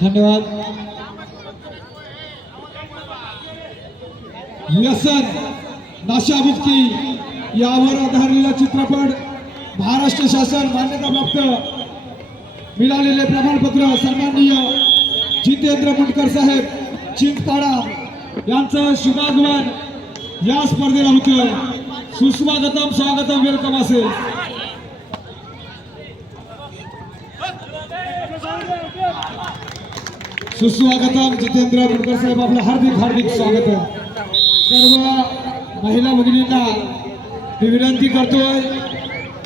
धन्यवाद. व्यसन नाशामुक्ती यावर आधारलेला चित्रपट महाराष्ट्र शासन मान्यताप्राप्त मिळालेले प्रमाणपत्र सन्माननीय जितेंद्र मुंडकर साहेब चिंचपाडा यांचं शुभागमन या स्पर्धेला होतं. सुस्वागतम स्वागतम वेलकम असेल. सुस्वागतम जितेंद्र मुंडकर साहेब आपलं हार्दिक हार्दिक स्वागत आहे. सर्व महिला भगिनींना विनंती करतोय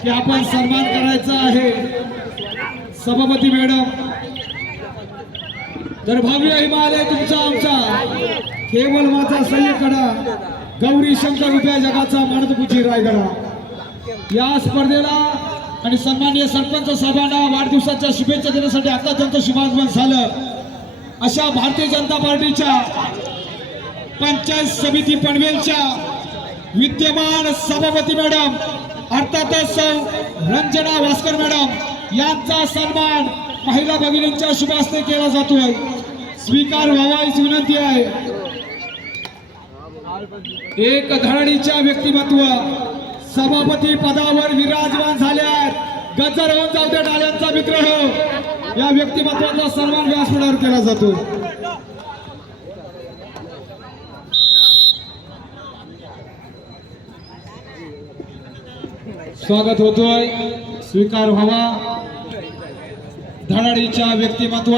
की आपण सन्मान करायचा आहे. सभापती मॅडम तर भव्य हिमालय तुमचा आमचा केवळ माझा सह्यकडा गौरी शंकर रुपया जगाचा मानतपुची रायगडा. या स्पर्धेला आणि सन्माननीय सरपंच साहेबांना वाढदिवसाच्या शुभेच्छा देण्यासाठी आता त्यांचं शुभागमन झालं. अशा भारतीय जनता पार्टीच्या पंचायत समिती पनवेलच्या विद्यमान सभापती मॅडम अर्थातच सौ रंजना वास्कर मॅडम यांचा सन्मान महिला भगिनींच्या शुभ हस्ते केला जातोय. स्वीकार व्हावा हीच विनंती आहे. एक धडाडीच्या व्यक्तिमत्व सभापती पदावर विराजमान झाले आहेत. गजर होऊन जाऊ द्या टाळ्यांचा मित्र हो. या व्यक्तिमत्वाचा सन्मान व्यासपीठावर केला जातो. स्वागत होतोय. स्वीकार व्हावा. धडाडीच्या व्यक्तिमत्व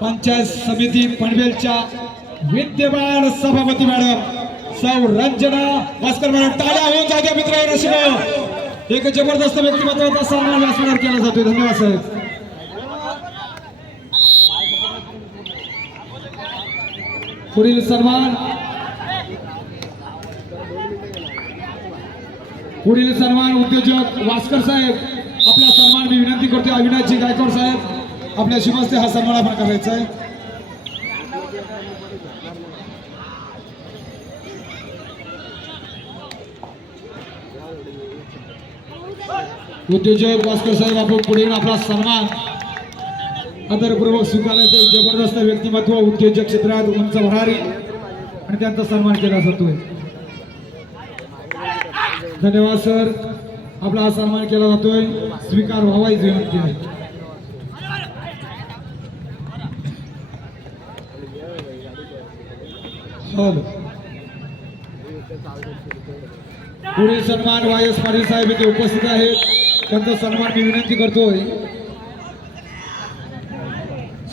पंचायत समिती पनवेलच्या विद्यमान सभापती मॅडम सौ रंजना वास्कर मॅडम. टाळ्या होऊन जाऊ द्या मित्र. एक जबरदस्त व्यक्तिमत्वाचा सन्मान व्यासपीठावर केला जातो. धन्यवाद साहेब. पुढील सन्मान उद्योजक वास्कर साहेब. आपला सन्मान मी विनंती करतो अविनाशजी गायकवाड साहेब आपल्या शुभस्ते हा सन्मान आपण करायचा आहे. उद्योजक वास्कर साहेब आपण पुढे आपला सन्मान आदरपूर्वक स्वीकारायचे. जबरदस्त व्यक्तिमत्व उद्योजक क्षेत्रात उंच भरारी आणि त्यांचा सन्मान केला जातोय. धन्यवाद सर. आपला हा सन्मान केला जातोय. स्वीकार व्हावा हीच विनंती आहे. पुढील सन्मान वाय एस पाटील साहेब इथे उपस्थित आहेत. त्यांचा सन्मान मी विनंती करतोय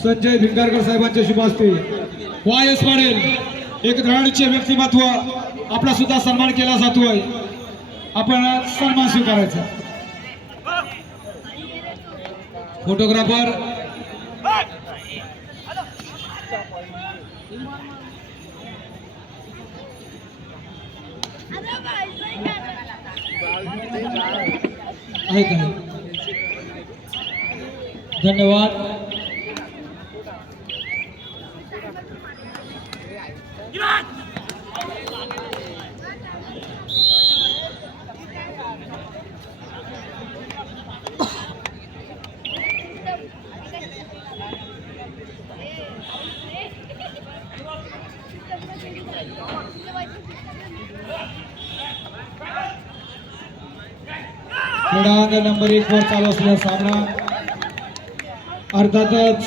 संजय भिंगारकर साहेबांच्या शुभ हस्ते. वाय एस पाटील एक धडाडीचे व्यक्तिमत्व आपला सुद्धा सन्मान केला जातोय. आपण सन्मान स्वीकारायचा. फोटोग्राफर आहे का? धन्यवाद. क्रमांक नंबर 1 वर चालू असलेला सामना अर्थातच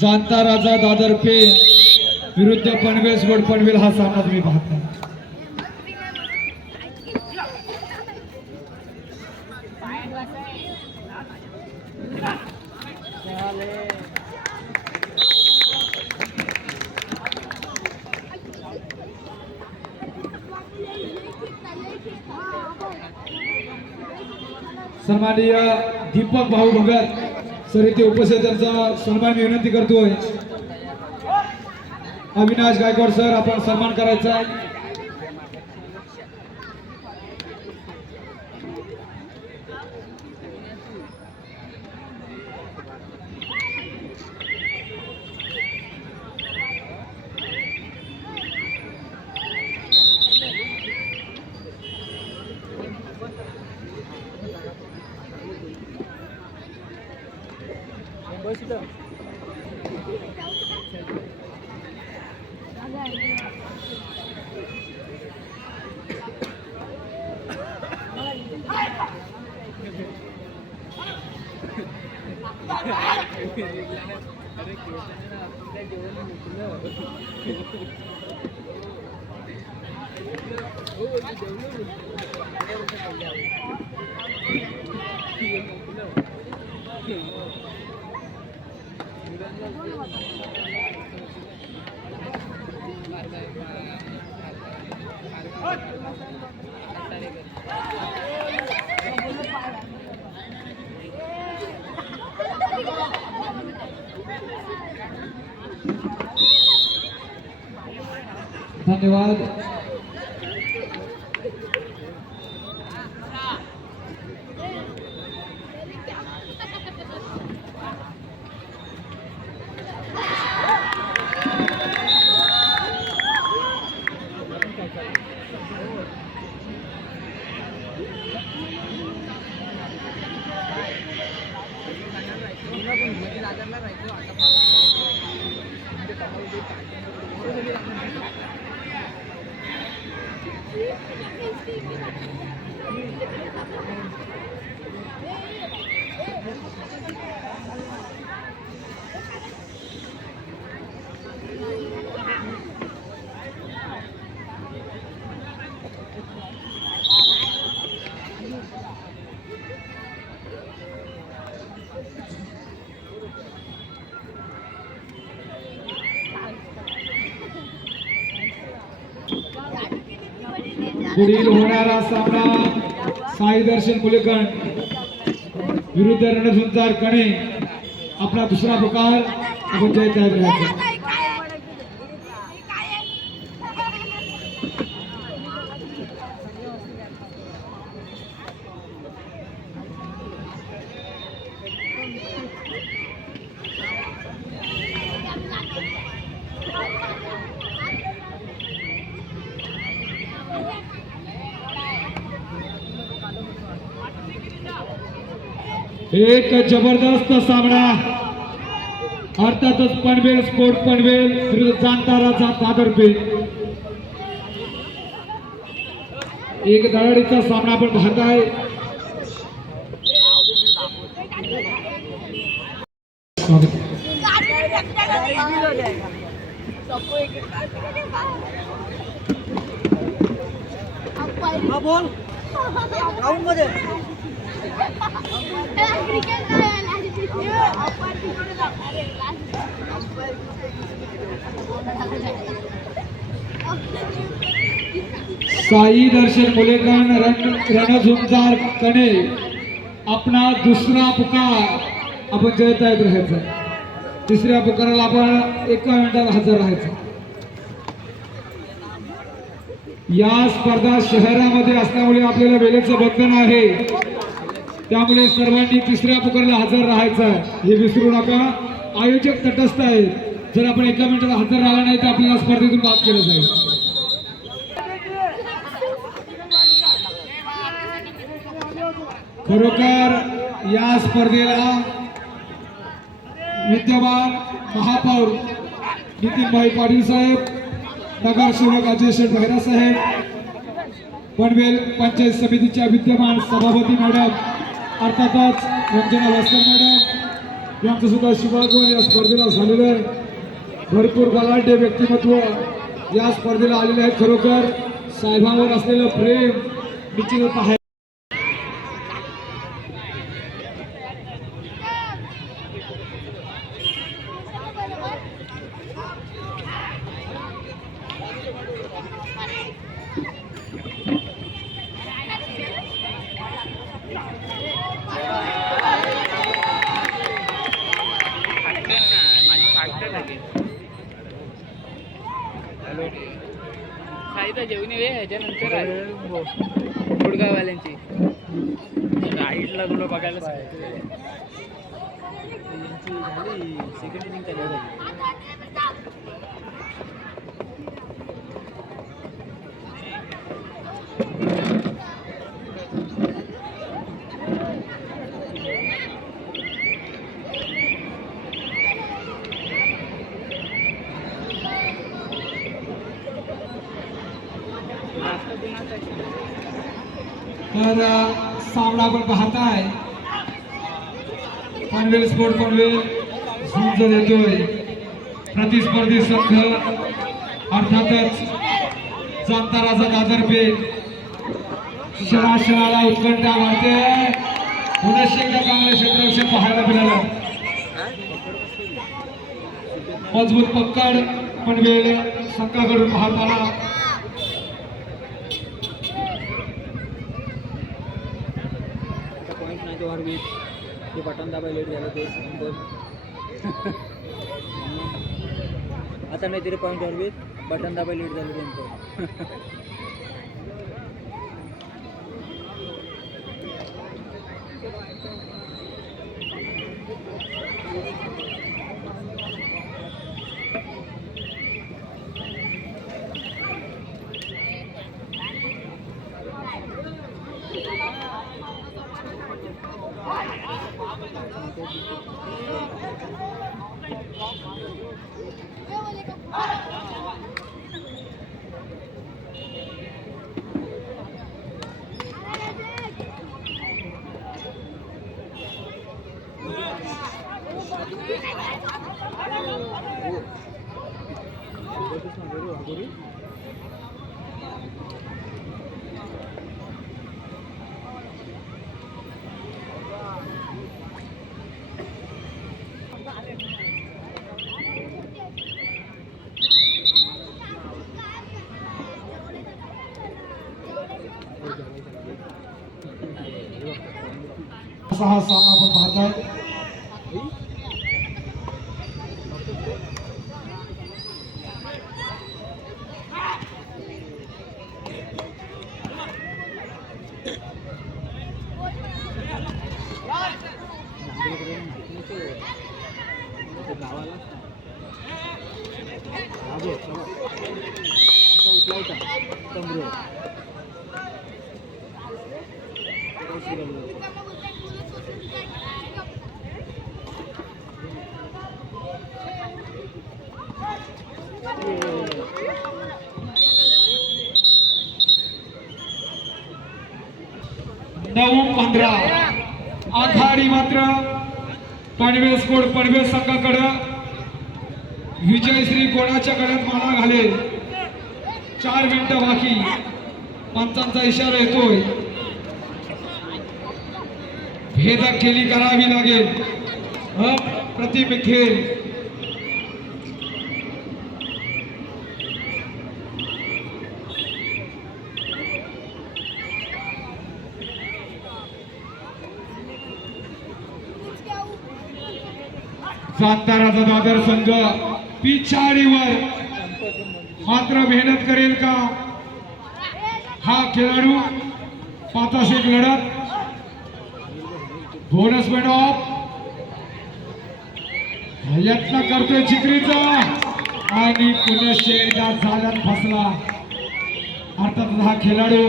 जाणता राजा दादर पेन विरुद्ध पनवेल स्पोर्ट पनवेल हा सामना तुम्ही पाहता. सन्माननीय दीपक भाऊ भगत सर इथे उपस्थित त्यांचा सन्मान विनंती करतोय. अविनाश गायकवाड सर आपण सन्मान करायचा आहे. धन्यवाद. पुढील होणारा सामना साई दर्शन मुलेकण विरुद्ध रणझुंजार कणे. आपला दुसरा पुकार आपण जय तयार राहायचा. एक जबरदस्त सामना अर्थातच पनवेल स्पोर्ट पनवेल विरुद्ध जाणताराचा दादरपेठ. एक दराडीचा सामना आपण पाहताय. बोल ग्राउंड मध्ये साई दर्शन मुलेकण रणझुंजार कणे. आपला दुसरा पुकार आपण जय तयार राहायचा. तिसऱ्या पुकाराला आपण एका मिनिटात हजर राहायचं. या स्पर्धा शहरामध्ये असल्यामुळे आपल्याला वेळेचं बंधन आहे. त्यामुळे सर्वांनी तिसऱ्या पुकाराला हजर राहायचं हे विसरू नका. आयोजक तटस्थ आहेत. जर आपण एका मिनिटाला हजर राहिला नाही तर आपल्याला स्पर्धेतून बाद केलं जाईल. खरोखर या स्पर्धेला विद्यमान महापौर नितीनभाई पाटील साहेब, नगरसेवक अजय शेठ भैरा साहेब, पनवेल पंचायत समितीच्या विद्यमान सभापती मॅडम अर्थातच रंजना वास्कर मॅडम यांचं सुद्धा शुभागमन या स्पर्धेला झालेलं आहे. भरपूर बलाढ्य व्यक्तिमत्व या स्पर्धेला आलेले आहेत. खरोखर साहेबांवर असलेलं प्रेम निश्चितच आहे. जेवण ह्याच्यानंतर गुडगाववाल्यांची राईडला तुला बघायला झाली सेकंड इनिंग चालू झाली. तर सामना आपण पाहताय पनवेल स्पोर्ट पनवेल झुंज देतोय प्रतिस्पर्धी संघ अर्थातच जाणता राजा दादरपेठ क्षणाला उत्कंठा वाढते पुन्हा एकदा चांगलं क्षेत्ररक्षण पाहायला मिळालं मजबूत पक्कड पनवेल संघाकडून पाहताना पॉईंट नाही तो हरवी ते बटन दाबाय लेट झालं ते आता नाही तरी पॉईंट हरवी बटन दाबाय लेट झालं त्यांचं असा हा सामना आपण पाहताय नऊ 15 आघाडी मात्र पनवेल स्पोर्ट पनवेल संघाकडे विजयश्री कोणाच्या गळ्यात माला घालेल 4 मिनिटं बाकी पंचांचा इशारा येतोय भेदक खेळी करावी लागेल अप्रतिम खेळ साताराचा दादर संघ पिछाडीवर मात्र मेहनत करेल का हा खेळाडू 5-1 लढत बोनस पॉइंट ऑफ यत्न करतोय चिकरीचा आणि पुनश्च एकदा झाल्यात फसला अर्थात हा खेळाडू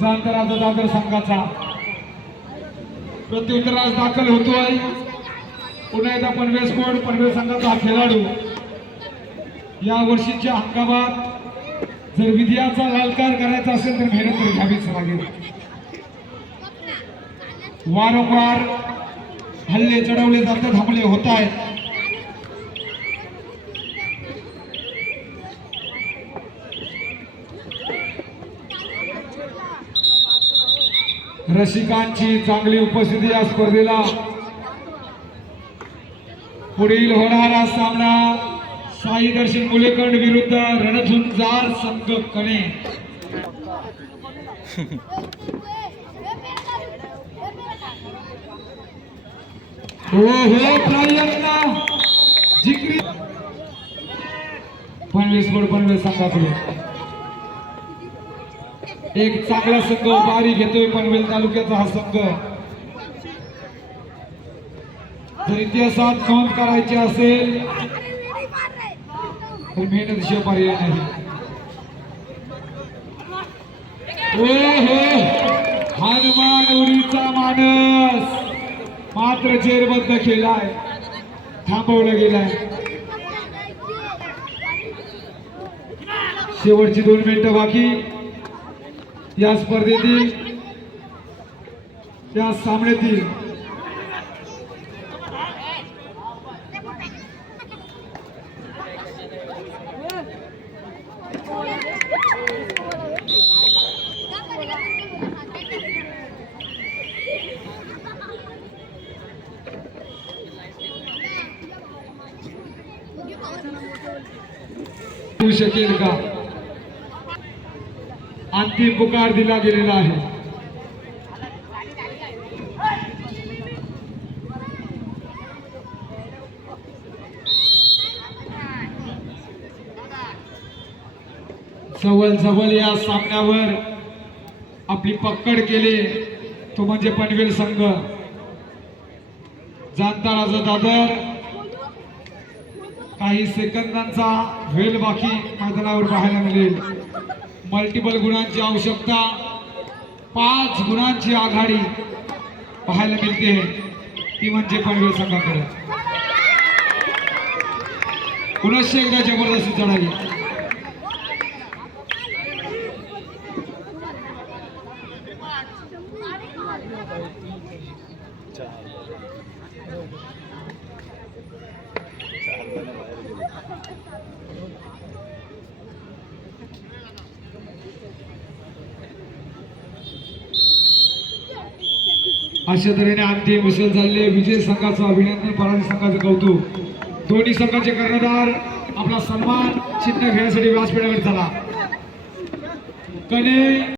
साताराचा दादर संघाचा प्रत्युत्तरास दाखल होतोय पुन्हा एकदा पनवेल स्पोर्ट पनवेल संघाचा हा खेळाडू या वर्षीच्या हंगामात जर विजयाचा लालकार करायचा असेल तर मेहनत तर घ्यावीच लागेल वारंवार हल्ले चढवले जातात हमले होत आहेत रसिकांची चांगली उपस्थिती या स्पर्धेला पुढील होणारा सामना साई दर्शन मुलेकंड विरुद्ध रणझुंजार संघ कणे हो प्रयत्न जिक्री पनवेल स्पोर्ट पनवेल संघाकडे एक चांगला संघ उभारी घेतोय पनवेल तालुक्याचा हा संघ जर इतिहासात नोंद करायची असेल तर मेहनतीशिवाय पर्याय नाही हनुमान उडीचा मानस मात्र जेरबद्ध केलाय थांबवला गेलाय शेवटची 2 मिनिटं बाकी या स्पर्धेतील या सामन्यातील होऊ शकेल का अंतिम पुकार दिला गेलेला आहे. जवळ या सामन्यावर आपली पकड केली तो म्हणजे पनवेल संघ. जाणता दादर काही सेकंदांचा वेळ बाकी मैदानावर पाहायला मिळेल. मल्टिपल गुणांची आवश्यकता, 5 गुणांची आघाडी पाहायला मिळते ती म्हणजे पनवेल संघाकडे. पुनश्च एकदा जबरदस्ती चढावी. अशा तऱ्हेने अंतिम विषय झाले. विजय संघाचं अभिनंदन, पराजय संघाचं कौतुक. दोन्ही संघाचे कर्णधार आपला सन्मान चिन्ह घेण्यासाठी व्यासपीठावर चला. कणे